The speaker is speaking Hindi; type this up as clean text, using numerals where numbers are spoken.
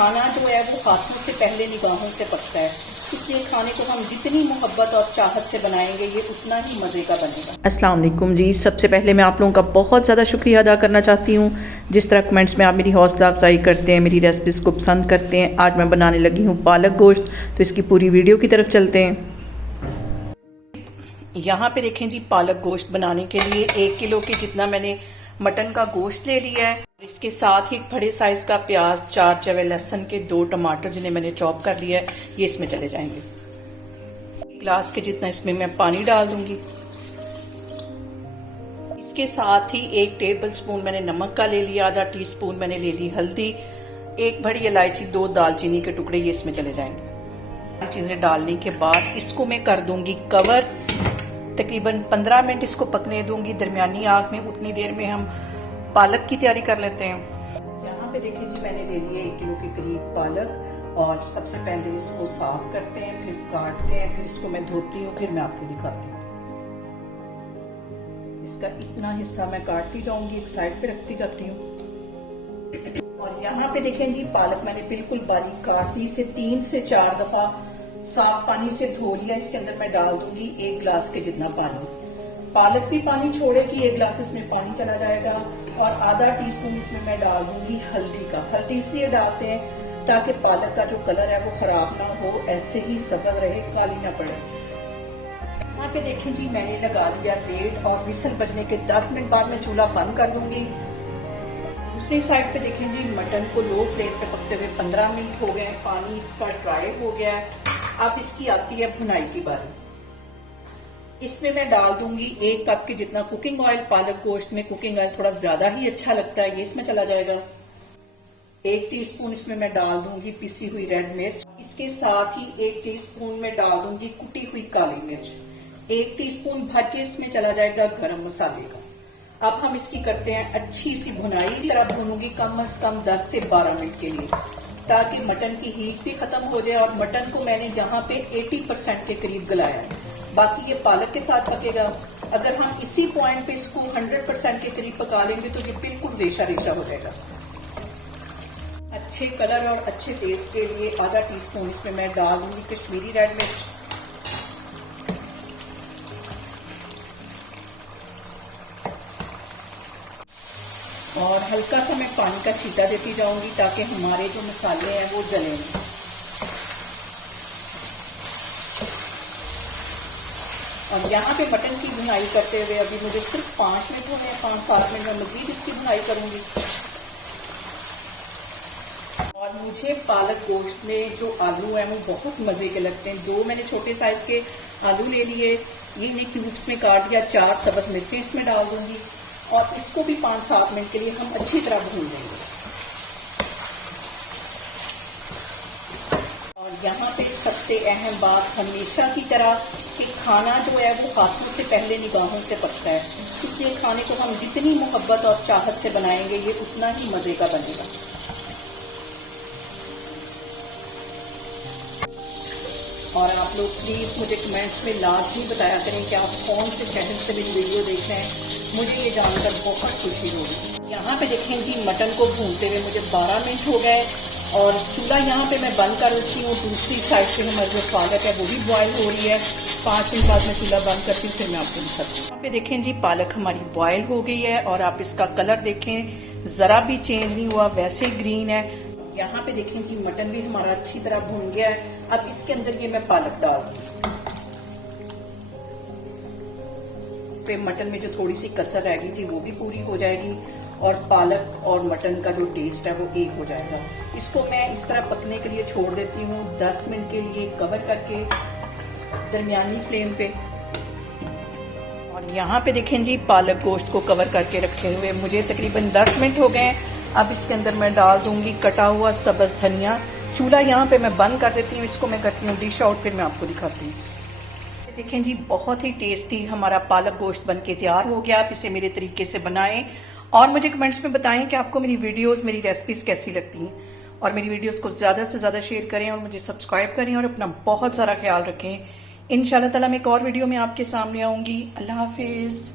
खाना जो है वो हाथों से पहले निगाहों से पकता है, इसलिए खाने को हम जितनी मोहब्बत और चाहत से बनाएंगे ये उतना ही मज़े का बनेगा। अस्सलाम वालेकुम जी। सबसे पहले मैं आप लोगों का बहुत ज़्यादा शुक्रिया अदा करना चाहती हूँ जिस तरह कमेंट्स में आप मेरी हौसला अफजाई करते हैं, मेरी रेसिपीज़ को पसंद करते हैं। आज मैं बनाने लगी हूँ पालक गोश्त, तो इसकी पूरी वीडियो की तरफ चलते हैं। यहाँ पे देखें जी, पालक गोश्त बनाने के लिए 1 किलो के जितना मैंने मटन का गोश्त ले लिया है। इसके साथ ही एक बड़े साइज का प्याज, 4 चवे लहसुन के, 2 टमाटर जिन्हें मैंने चॉप कर लिया है, ये इसमें चले जाएंगे। 1 गिलास के जितना इसमें मैं पानी डाल दूंगी। इसके साथ ही 1 टेबल स्पून मैंने नमक का ले लिया, आधा टीस्पून मैंने ले ली हल्दी, 1 बड़ी इलायची, 2 दालचीनी के टुकड़े, ये इसमें चले जाएंगे। चीजें डालने के बाद इसको मैं कर दूंगी कवर। तकरीबन 15 मिनट इसको पकने दूंगी दरमियानी आग में। उतनी देर में हम पालक की तैयारी कर लेते हैं। यहाँ पे देखिए जी, मैंने ले लिए 1 किलो के करीब पालक और सबसे पहले इसको साफ करते हैं, फिर काटते हैं, फिर इसको मैं धोती हूँ, फिर मैं आपको दिखाती हूँ। इसका इतना हिस्सा मैं काटती जाऊंगी, एक साइड पे रखती जाती हूँ। और यहाँ पे देखें जी, पालक मैंने बिल्कुल बारीक काट दी, इसे 3 से 4 दफा साफ पानी से धो लिया। इसके अंदर मैं डाल दूंगी 1 गिलास के जितना पानी। पालक भी पानी छोड़ेगी, 1 गिलास इसमें पानी चला जाएगा। और आधा टीस्पून इसमें मैं डाल दूंगी हल्दी का। हल्दी इसलिए डालते हैं ताकि पालक का जो कलर है वो खराब ना हो, ऐसे ही सब्ज रहे, काली ना पड़े। यहाँ पे देखें जी, मैंने लगा दिया रेट और विसल बजने के 10 मिनट बाद मैं चूल्हा बंद कर दूंगी। दूसरी साइड पे देखें जी, मटन को लो फ्लेम पे पकते हुए 15 मिनट हो गए, पानी इसका ड्राई हो गया है। अब इसकी आती है भुनाई की बारी। इसमें मैं डाल दूंगी 1 कप के जितना कुकिंग ऑयल। पालक गोश्त में कुकिंग ऑयल थोड़ा ज्यादा ही अच्छा लगता है, ये इसमें चला जाएगा। 1 टीस्पून इसमें मैं डाल दूंगी पिसी हुई रेड मिर्च। इसके साथ ही 1 टीस्पून में डाल दूंगी कुटी हुई काली मिर्च। 1 टीस्पून भर के इसमें चला जाएगा गरम मसाले का। अब हम इसकी करते हैं अच्छी सी भुनाई। तरह भूनूंगी कम से कम 10 से 12 मिनट के लिए, ताकि मटन की हीट भी खत्म हो जाए। और मटन को मैंने यहाँ पे 80% के करीब गलाया है, बाकी ये पालक के साथ पकेगा। अगर हम इसी पॉइंट पे इसको 100% के करीब पका लेंगे तो ये बिल्कुल रेशा रेशा हो जाएगा। अच्छे कलर और अच्छे टेस्ट के लिए आधा टीस्पून इसमें मैं डाल दूंगी कश्मीरी रेड मिर्च। और हल्का सा मैं पानी का छींटा देती जाऊंगी ताकि हमारे जो मसाले हैं वो जले। और यहाँ पे मटन की भुनाई करते हुए अभी मुझे सिर्फ 5 मिनट हुए हैं, 5-7 मिनट में मजीद इसकी भुनाई करूंगी। और मुझे पालक गोश्त में जो आलू हैं वो बहुत मजे के लगते हैं। 2 मैंने छोटे साइज के आलू ले लिए, ये इन्हें क्यूब्स में काट दिया। 4 सब्ज मिर्चें इसमें डाल दूंगी और इसको भी 5-7 मिनट के लिए हम अच्छी तरह भून लेंगे। और यहाँ पे सबसे अहम बात हमेशा की तरह कि खाना जो है वो हाथों से पहले निगाहों से पकता है, इसलिए खाने को हम जितनी मोहब्बत और चाहत से बनाएंगे ये उतना ही मजे का बनेगा। और आप लोग प्लीज मुझे कमेंट्स में लाजमी बताया करें कि आप कौन से चैनल से मेरी वीडियो देख रहे हैं, मुझे ये जानकर बहुत खुशी होगी। यहाँ पे देखें जी, मटन को भूनते हुए मुझे 12 मिनट हो गए और चूल्हा यहाँ पे मैं बंद कर रखी हूँ। दूसरी साइड से हमारी जो पालक है वो भी बॉयल हो रही है। 5 मिनट बाद मैं चूल्हा बंद करती हूँ, फिर मैं आपको दिखाती हूँ। यहाँ पे देखें जी, पालक हमारी बॉयल हो गई है और आप इसका कलर देखें, जरा भी चेंज नहीं हुआ, वैसे ग्रीन है। यहाँ पे देखें जी, मटन भी हमारा अच्छी तरह भून गया है। अब इसके अंदर ये मैं पालक डाल दूँ। पे मटन में जो थोड़ी सी कसर रह गई थी वो भी पूरी हो जाएगी और पालक और मटन का जो टेस्ट है वो एक हो जाएगा। इसको मैं इस तरह पकने के लिए छोड़ देती हूँ 10 मिनट के लिए कवर करके दरमियानी फ्लेम पे। और यहाँ पे देखें जी, पालक गोश्त को कवर करके रखे हुए मुझे तकरीबन 10 मिनट हो गए। अब इसके अंदर मैं डाल दूंगी कटा हुआ सब्ज धनिया। चूल्हा यहाँ पे मैं बंद कर देती हूँ, इसको मैं करती हूँ डिश आउट, फिर मैं आपको दिखाती हूँ। देखें जी, बहुत ही टेस्टी हमारा पालक गोश्त बनके तैयार हो गया। आप इसे मेरे तरीके से बनाएं और मुझे कमेंट्स में बताएं कि आपको मेरी वीडियोस, मेरी रेसिपीज कैसी लगती हैं। और मेरी वीडियोस को ज़्यादा से ज़्यादा शेयर करें और मुझे सब्सक्राइब करें और अपना बहुत सारा ख्याल रखें। इंशाल्लाह ताला मैं एक और वीडियो में आपके सामने आऊँगी। अल्लाह हाफिज़।